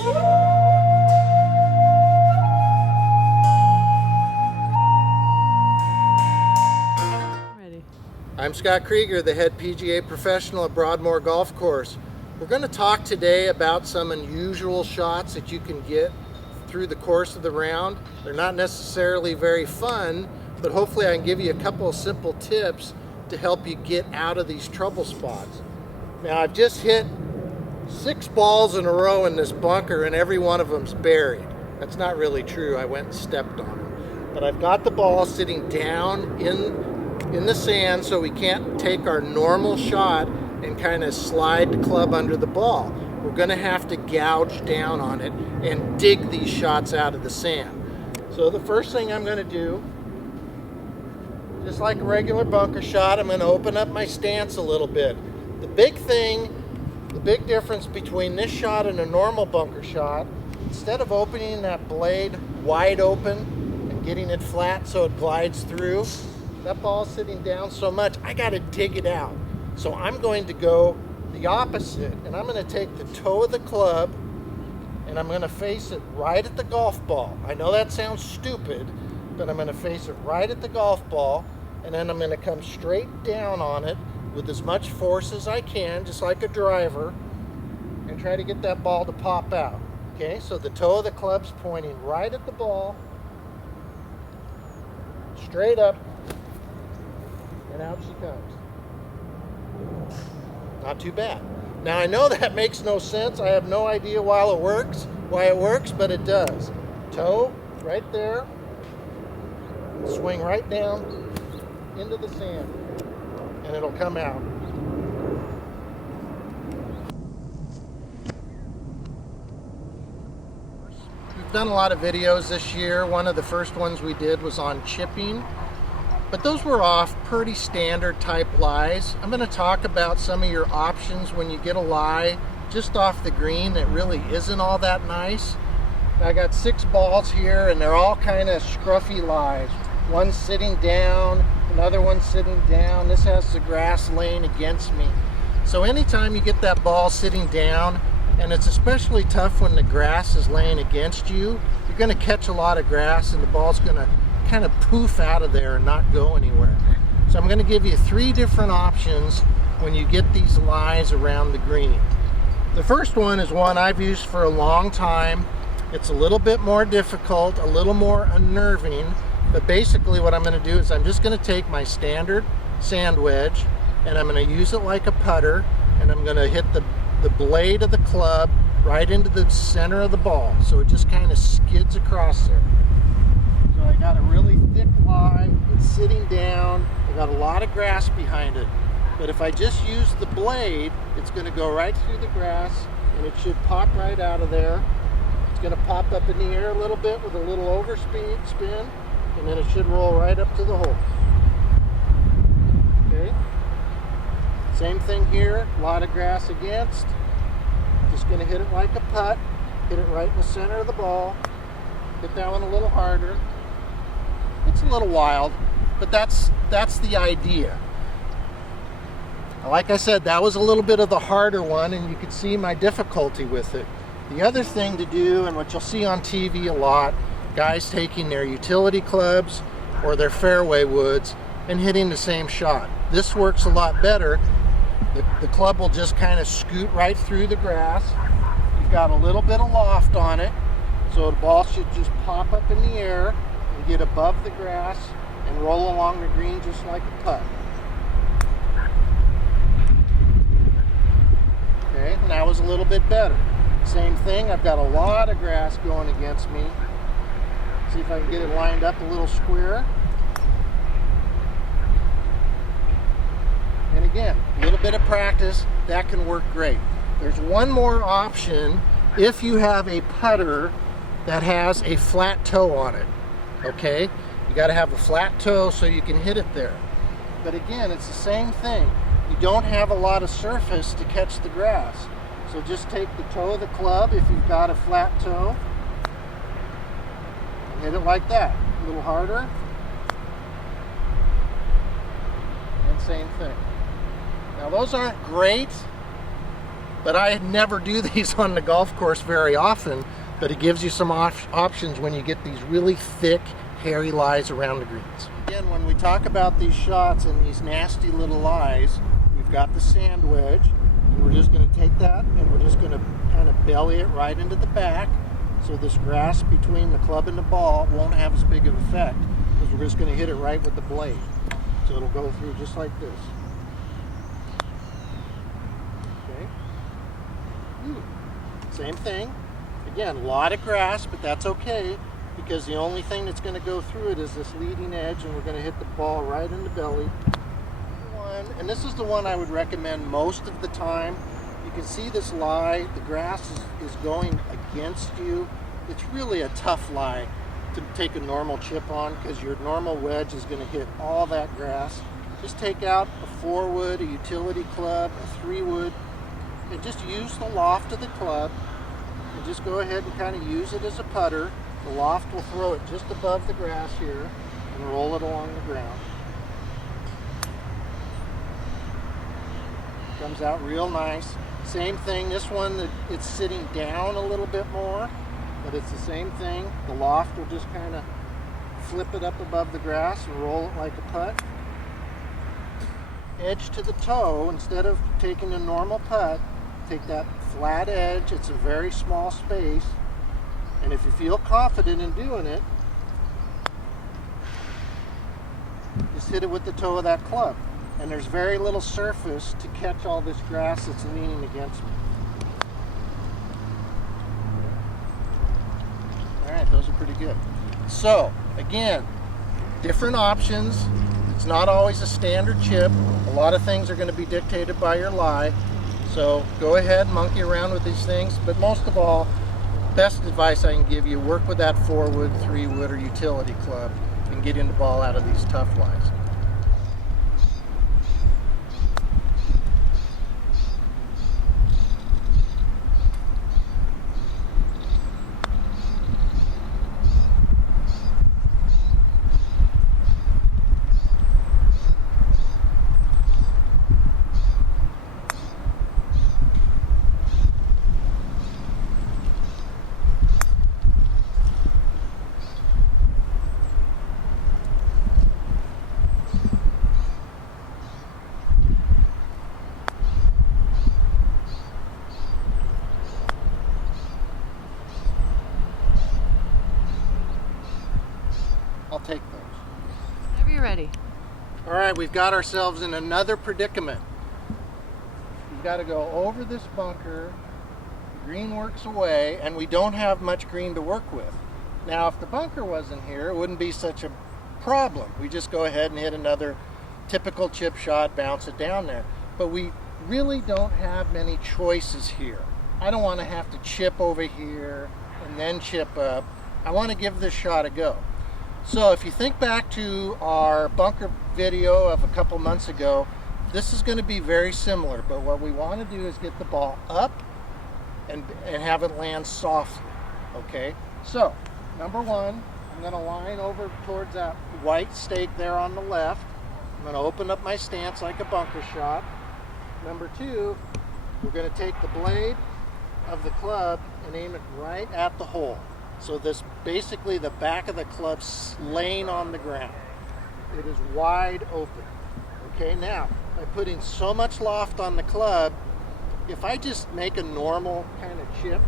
I'm Scott Krieger, the head PGA professional at Broadmoor Golf Course. We're going to talk today about some unusual shots that you can get through the course of the round. They're not necessarily very fun, but hopefully I can give you a couple of simple tips to help you get out of these trouble spots. Now, I've just hit 6 balls in a row in this bunker and every one of them's buried. That's not really true. I went and stepped on them. But I've got the ball sitting down in the sand, so we can't take our normal shot and kind of slide the club under the ball. We're going to have to gouge down on it and dig these shots out of the sand. So the first thing I'm going to do, just like a regular bunker shot, I'm going to open up my stance a little bit. The big difference between this shot and a normal bunker shot, instead of opening that blade wide open and getting it flat so it glides through, that ball's sitting down so much, I got to dig it out. So I'm going to go the opposite, and I'm going to take the toe of the club and I'm going to face it right at the golf ball. I know that sounds stupid, but I'm going to face it right at the golf ball, and then I'm going to come straight down on it with as much force as I can, just like a driver, and try to get that ball to pop out. Okay, so the toe of the club's pointing right at the ball, straight up, and out she comes. Not too bad. Now I know that makes no sense. I have no idea why it works, but it does. Toe right there, swing right down into the sand, and it'll come out. We've done a lot of videos this year. One of the first ones we did was on chipping. But those were off pretty standard type lies. I'm going to talk about some of your options when you get a lie just off the green that really isn't all that nice. I got 6 balls here and they're all kind of scruffy lies. One's sitting down, another one's sitting down. This has the grass laying against me. So anytime you get that ball sitting down, and it's especially tough when the grass is laying against you, you're going to catch a lot of grass and the ball's going to kind of poof out of there and not go anywhere. So I'm going to give you 3 different options when you get these lies around the green. The first one is one I've used for a long time. It's a little bit more difficult, a little more unnerving, but basically what I'm going to do is I'm just going to take my standard sand wedge and I'm going to use it like a putter, and I'm going to hit the blade of the club right into the center of the ball, so it just kind of skids across there. So I got a really thick lie, it's sitting down, I got a lot of grass behind it, but if I just use the blade, it's going to go right through the grass and it should pop right out of there. It's going to pop up in the air a little bit with a little overspeed spin, and then it should roll right up to the hole. Okay, same thing here, a lot of grass against, just going to hit it like a putt, hit it right in the center of the ball, hit that one a little harder. It's a little wild, but that's the idea. Like I said, that was a little bit of the harder one, and you can see my difficulty with it. The other thing to do, and what you'll see on TV a lot, guys taking their utility clubs or their fairway woods and hitting the same shot. This works a lot better. The club will just kind of scoot right through the grass. You've got a little bit of loft on it, so the ball should just pop up in the air and get above the grass and roll along the green just like a putt. Okay, and that was a little bit better. Same thing, I've got a lot of grass going against me. See if I can get it lined up a little square. And again, a little bit of practice, that can work great. There's one more option if you have a putter that has a flat toe on it. Okay, you got to have a flat toe so you can hit it there. But again, it's the same thing. You don't have a lot of surface to catch the grass. So just take the toe of the club if you've got a flat toe and hit it like that. A little harder. And same thing. Now those aren't great, but I never do these on the golf course very often, but it gives you some options when you get these really thick, hairy lies around the greens. Again, when we talk about these shots and these nasty little lies, we've got the sand wedge, and we're just going to take that and we're just going to kind of belly it right into the back, so this grass between the club and the ball won't have as big of an effect, because we're just going to hit it right with the blade. So it'll go through just like this. Okay. Same thing. Again, a lot of grass, but that's okay, because the only thing that's going to go through it is this leading edge, and we're going to hit the ball right in the belly. And this is the one I would recommend most of the time. You can see this lie, the grass is going against you. It's really a tough lie to take a normal chip on, because your normal wedge is going to hit all that grass. Just take out a 4-wood, a utility club, a 3-wood, and just use the loft of the club, and just go ahead and kind of use it as a putter. The loft will throw it just above the grass here and roll it along the ground. Comes out real nice. Same thing, this one, it's sitting down a little bit more, but it's the same thing. The loft will just kind of flip it up above the grass and roll it like a putt. Edge to the toe, instead of taking a normal putt, take that flat edge. It's a very small space, and if you feel confident in doing it, just hit it with the toe of that club. And there's very little surface to catch all this grass that's leaning against me. All right, those are pretty good. So, again, different options. It's not always a standard chip. A lot of things are going to be dictated by your lie. So go ahead, monkey around with these things. But most of all, best advice I can give you, work with that 4-wood, 3-wood, or utility club and get in the ball out of these tough lies. I'll take those. Whenever you're ready. All right, we've got ourselves in another predicament. We've got to go over this bunker, green works away, and we don't have much green to work with. Now, if the bunker wasn't here, it wouldn't be such a problem. We just go ahead and hit another typical chip shot, bounce it down there. But we really don't have many choices here. I don't want to have to chip over here and then chip up. I want to give this shot a go. So if you think back to our bunker video of a couple months ago, this is going to be very similar, but what we want to do is get the ball up and have it land softly, okay? So, number one, I'm going to line over towards that white stake there on the left. I'm going to open up my stance like a bunker shot. Number two, we're going to take the blade of the club and aim it right at the hole. So this, basically the back of the club's laying on the ground. It is wide open. Okay, now, by putting so much loft on the club, if I just make a normal kind of chip,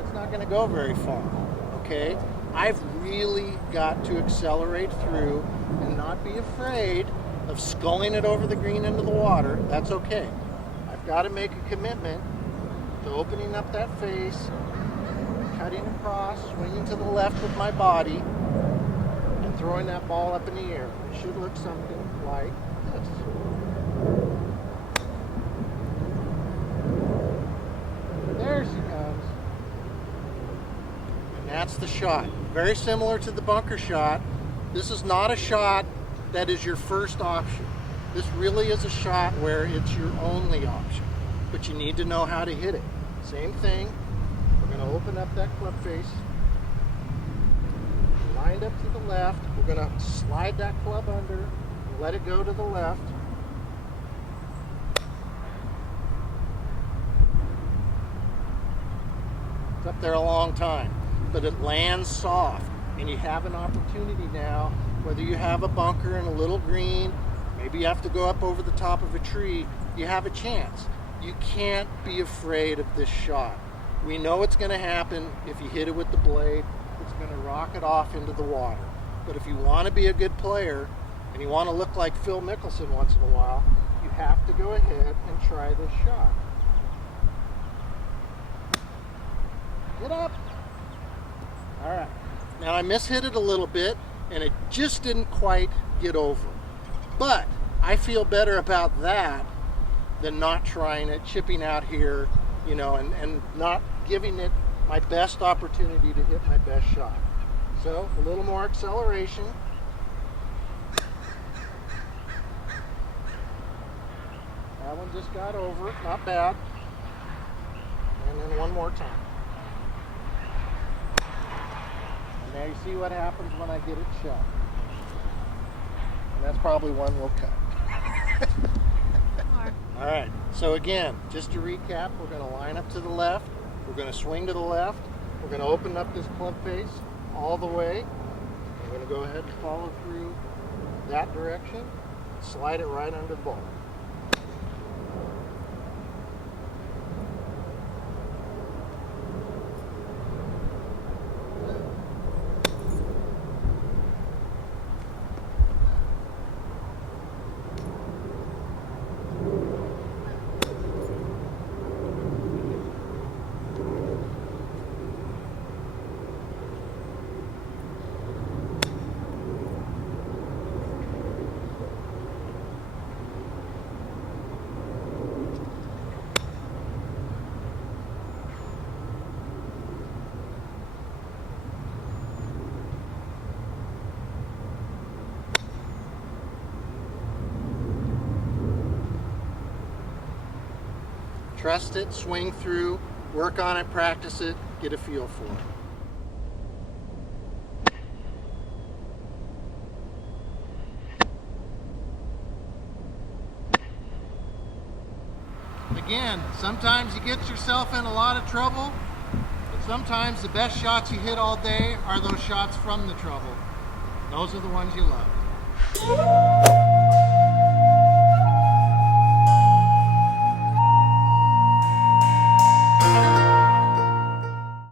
it's not going to go very far. Okay, I've really got to accelerate through and not be afraid of sculling it over the green into the water. That's okay. I've got to make a commitment to opening up that face, cutting across, swinging to the left with my body, and throwing that ball up in the air. It should look something like this. There she comes. And that's the shot. Very similar to the bunker shot. This is not a shot that is your first option. This really is a shot where it's your only option, but you need to know how to hit it. Same thing, we're going to open up that club face, lined up to the left, we're going to slide that club under, and let it go to the left, It's up there a long time, but it lands soft, and you have an opportunity now, whether you have a bunker and a little green, maybe you have to go up over the top of a tree, you have a chance. You can't be afraid of this shot. We know it's going to happen. If you hit it with the blade, it's going to rocket off into the water. But if you want to be a good player and you want to look like Phil Mickelson once in a while, you have to go ahead and try this shot. Get up. All right. Now I mishit it a little bit and it just didn't quite get over. But I feel better about that than not trying it, chipping out here, you know, and not giving it my best opportunity to hit my best shot. So a little more acceleration. That one just got over it, not bad. And then one more time. And now you see what happens when I get it shut. And that's probably one we'll cut. All right, so again, just to recap, we're going to line up to the left, we're going to swing to the left, we're going to open up this club face all the way, we're going to go ahead and follow through that direction, slide it right under the ball. Trust it, swing through, work on it, practice it, get a feel for it. Again, sometimes you get yourself in a lot of trouble, but sometimes the best shots you hit all day are those shots from the trouble. Those are the ones you love.